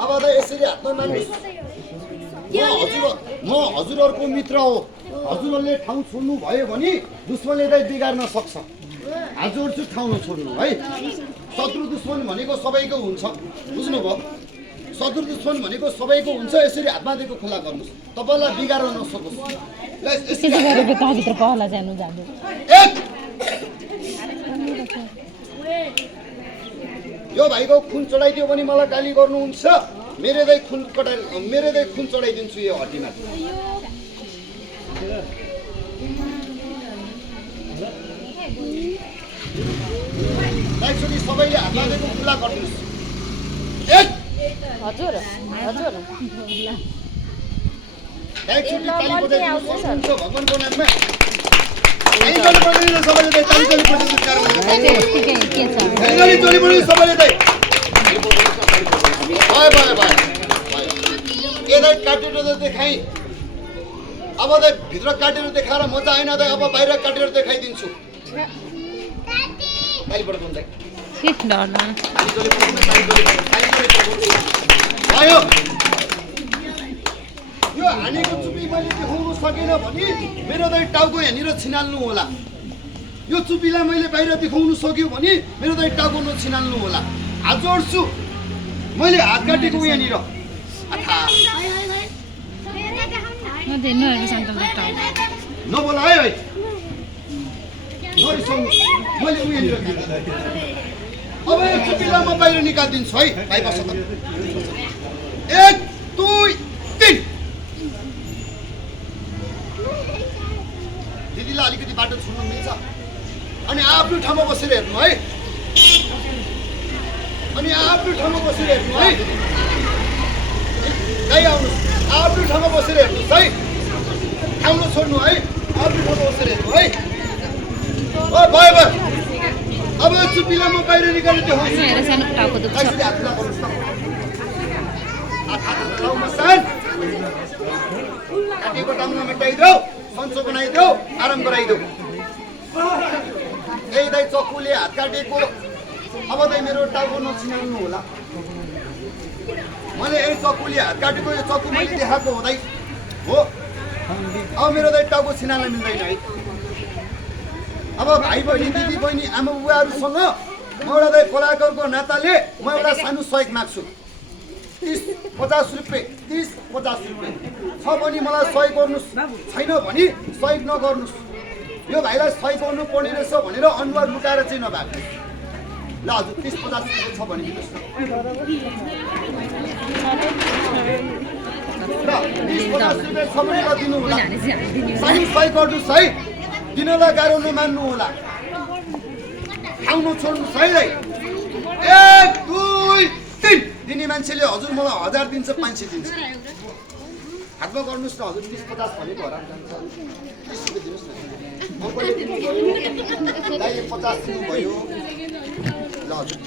अब त यसरी हातमा माग्नुहोस्। म हजुरहरूको मित्र हो। हजुरहरूले ठाउँ छोड्नु भयो भने दुश्मनले चाहिँ बिगार्न सक्छ। हजुर चाहिँ ठाउँ छोड्नु है। शत्रु दुश्मन भनेको सबैको हुन्छ, बुझ्नुभयो? शत्रु दुश्मन भनेको सबैको हुन्छ। यसरी हातमा दिएको खुला गर्नुहोस्, तपाईँलाई बिगार्न नसकोस्। यो भाइको खुन चढाइदियो भने मलाई गाली गर्नुहुन्छ। मेरो दाइ खुन चढाइदिन्छु यो हड्डीमा। एकचोटि सबैले हातमा दिएको खुला गरिदिनुहोस्। हजुर हजुर एकचोटि ताली बजाइदिनुहोस् भगवानको नाममा। ताली बजाइदिनुहोस् सबैले दाइ, ताली बजाइदिनुहोस् सबैले दाइ। भयो ए दाइ काटेर त देखाइ। अब त भित्र काटेर देखाएर मजा आएन दाइ, अब बाहिर काटेर देखाइदिन्छु। ताली बजाउनु दाइ। भयो यो हानेको चुपी मैले देखाउनु सकेन भने मेरो दाइ टाउको यहाँनिर छिनाल्नु होला। यो चुपीलाई मैले बाहिर देखाउनु सक्यो भने मेरो दाइ टाउको नछिनाल्नु होला। हात जोड्छु, मैले हात काटेको यहाँनिर। नबोला है नरिसाउनु, मैले यहाँनिर अब यो चुपीलाई म बाहिर निकालिदिन्छु है। भाइ बस त 1 2 3। दिदीलाई अलिकति बाटो छुनु मिल्छ। अनि आफ्नो ठाउँमा बसेर हेर्नु है। अनि आफ्नो ठाउँमा बसेर हेर्नु है। दाइ आउनुहोस्, आफ्नो ठाउँमा बसेर हेर्नुहोस् है। ठाउँमा छोड्नु है, आफ्नो ठाउँमा बसेर हेर्नु है। भयो अब यो चुपीलाई म बाहिर निकालेर देखाउँछु। काटेको टाउमा मेटाइदेऊ, सन्चो बनाइदेऊ, आराम गराइदेऊ। यही दाइ चक्कुले हात काटेको। अब दाइ मेरो टाउको नछिनाउनु होला। मैले यही चक्कुले हात काटेको, यो चक्कु मैले देखाएको हो दाइ हो। अब मेरो दाइ टाउको छिनाल्न मिल्दैन है। अब भाइ बहिनी, दिदी बहिनी, आमा बुवाहरूसँग म एउटा दाइ कलाकारको नाताले म एउटा सानो सहयोग माग्छु। 30-50 रुपियाँ, 30-50 रुपियाँ छ भने मलाई सहयोग गर्नुहोस्, छैन भने सहयोग नगर्नुहोस्। यो भाइलाई सहयोग गर्नु पर्ने रहेछ भनेर अनुहार लुकाएर चाहिँ नभाग्नु ल। हजुर 30-50 रुपियाँ छ भने दिनुहोस् न ल। 30-50 रुपियाँ छ भने ल दिनु होला। सानो सहयोग गर्नुहोस् है। दिनलाई गाह्रो नमान्नु होला। खाउनु छोड्नुहोस् है दाइ। 1 2 3। दिने मान्छेले हजुर मलाई 1000 दिन्छ, 500 दिन्छ। हातमा गर्नुहोस् न हजुर। 30-50 भनेको हराम जान्छ। 30 रुपियाँ दिनुहोस् न। अङ्कलले दिनुभयो, दाइले 50 दिनुभयो ल हजुर।